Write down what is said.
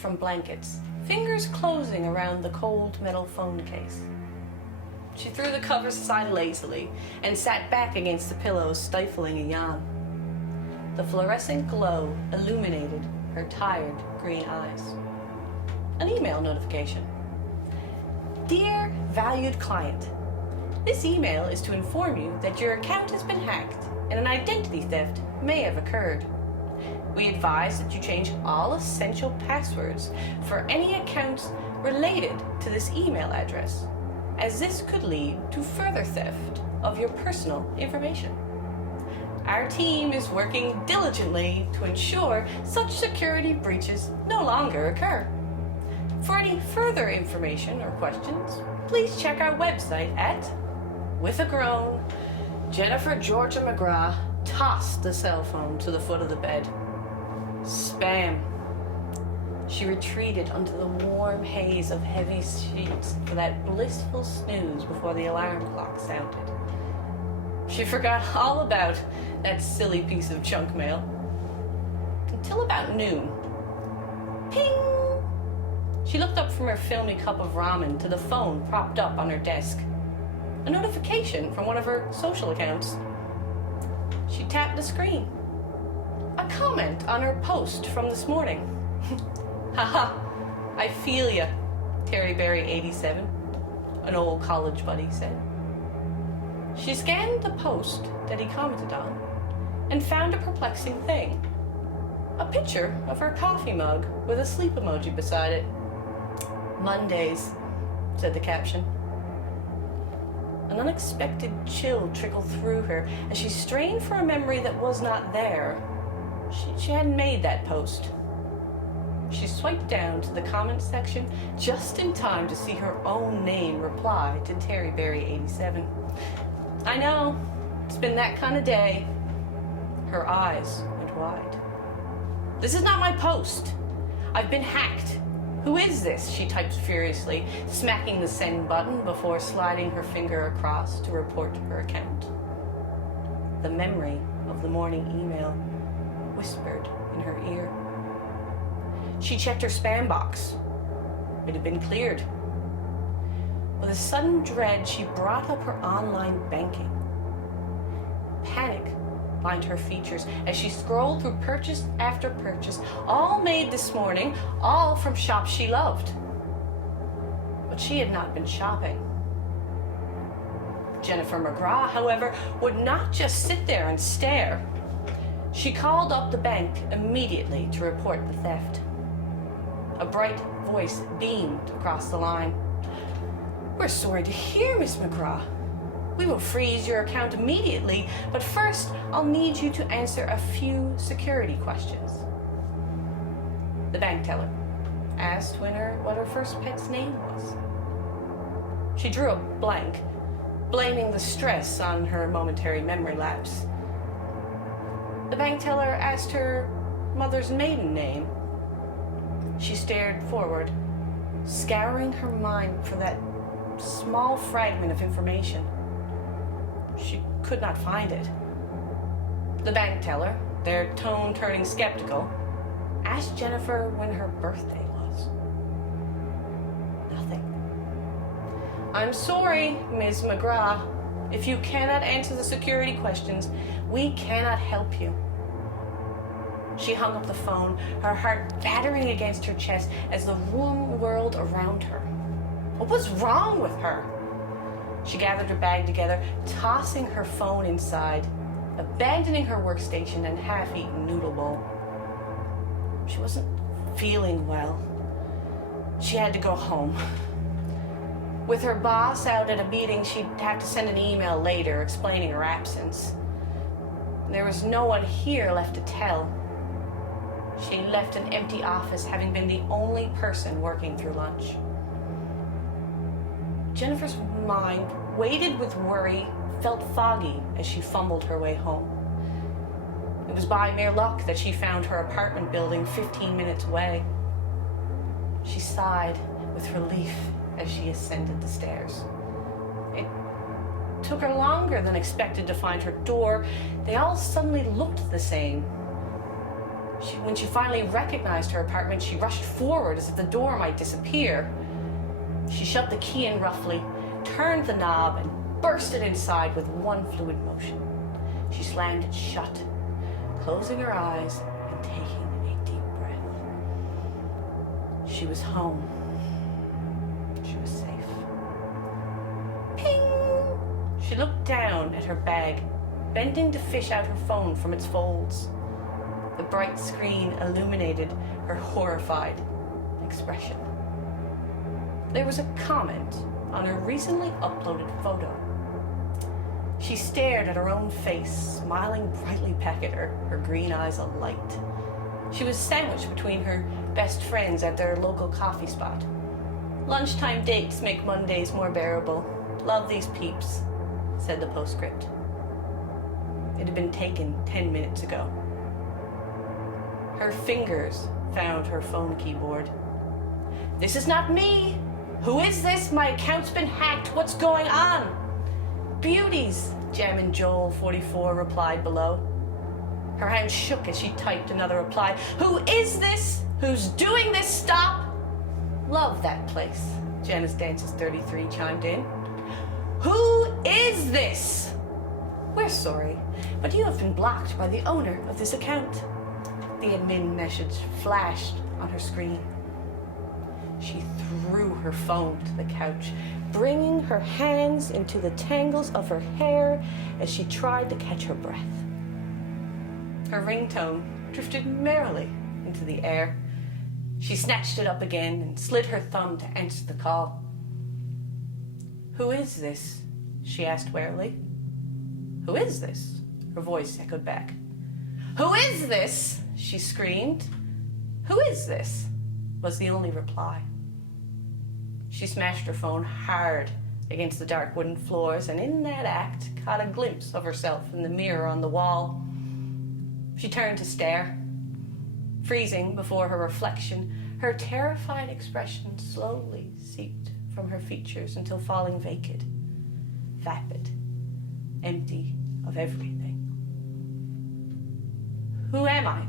From blankets, fingers closing around the cold metal phone case. She threw the covers aside lazily and sat back against the pillows, stifling a yawn. The fluorescent glow illuminated her tired green eyes. An email notification. Dear valued client, this email is to inform you that your account has been hacked and an identity theft may have occurred. We advise that you change all essential passwords for any accounts related to this email address, as this could lead to further theft of your personal information. Our team is working diligently to ensure such security breaches no longer occur. For any further information or questions, please check our website at... With a groan, Jennifer Georgia McGrath tossed the cell phone to the foot of the bed. Spam. She retreated under the warm haze of heavy sheets for that blissful snooze before the alarm clock sounded. She forgot all about that silly piece of junk mail. Until about noon. Ping! She looked up from her filmy cup of ramen to the phone propped up on her desk. A notification from one of her social accounts. She tapped the screen. A comment on her post from this morning. Haha, I feel ya, Terry Berry 87, an old college buddy said. She scanned the post that he commented on and found a perplexing thing. A picture of her coffee mug with a sleep emoji beside it. Mondays, said the caption. An unexpected chill trickled through her as she strained for a memory that was not there. She hadn't made that post. She swiped down to the comments section just in time to see her own name reply to Terry Berry 87. I know, it's been that kind of day. Her eyes went wide. This is not my post. I've been hacked. Who is this? She typed furiously, smacking the send button before sliding her finger across to report her account. The memory of the morning email whispered in her ear. She checked her spam box. It had been cleared. With a sudden dread, she brought up her online banking. Panic lined her features as she scrolled through purchase after purchase, all made this morning, all from shops she loved. But she had not been shopping. Jennifer McGrath, however, would not just sit there and stare. She called up the bank immediately to report the theft. A bright voice beamed across the line. We're sorry to hear, Miss McGrath. We will freeze your account immediately, but first I'll need you to answer a few security questions. The bank teller asked what her first pet's name was. She drew a blank, blaming the stress on her momentary memory lapse. The bank teller asked her mother's maiden name. She stared forward, scouring her mind for that small fragment of information. She could not find it. The bank teller, their tone turning skeptical, asked Jennifer when her birthday was. Nothing. I'm sorry, Ms. McGrath. If you cannot answer the security questions, we cannot help you. She hung up the phone, her heart battering against her chest as the room whirled around her. What was wrong with her? She gathered her bag together, tossing her phone inside, abandoning her workstation and half-eaten noodle bowl. She wasn't feeling well. She had to go home. With her boss out at a meeting, she'd have to send an email later explaining her absence. There was no one here left to tell. She left an empty office, having been the only person working through lunch. Jennifer's mind, weighted with worry, felt foggy as she fumbled her way home. It was by mere luck that she found her apartment building 15 minutes away. She sighed with relief as she ascended the stairs. It took her longer than expected to find her door. They all suddenly looked the same. When she finally recognized her apartment, she rushed forward as if the door might disappear. She shoved the key in roughly, turned the knob, and burst it inside with one fluid motion. She slammed it shut, closing her eyes and taking a deep breath. She was home. She was safe. Ping! She looked down at her bag, bending to fish out her phone from its folds. The bright screen illuminated her horrified expression. There was a comment on her recently uploaded photo. She stared at her own face, smiling brightly back at her, her green eyes alight. She was sandwiched between her best friends at their local coffee spot. "Lunchtime dates make Mondays more bearable. Love these peeps," said the postscript. It had been taken 10 minutes ago. Her fingers found her phone keyboard. "This is not me! Who is this? My account's been hacked. What's going on?" "Beauties," Jem and Joel 44 replied below. Her hand shook as she typed another reply. "Who is this? Who's doing this? Stop!" "Love that place," Janice Dances 33 chimed in. "Who is this?" "We're sorry, but you have been blocked by the owner of this account." The admin message flashed on her screen. She threw her phone to the couch, bringing her hands into the tangles of her hair as she tried to catch her breath. Her ringtone drifted merrily into the air. She snatched it up again and slid her thumb to answer the call. "Who is this?" she asked warily. "Who is this?" her voice echoed back. "Who is this?" she screamed. "Who is this?" was the only reply. She smashed her phone hard against the dark wooden floors, and in that act caught a glimpse of herself in the mirror on the wall. She turned to stare. Freezing before her reflection, her terrified expression slowly seeped from her features until falling vacant, vapid, empty of everything. "Who am I?"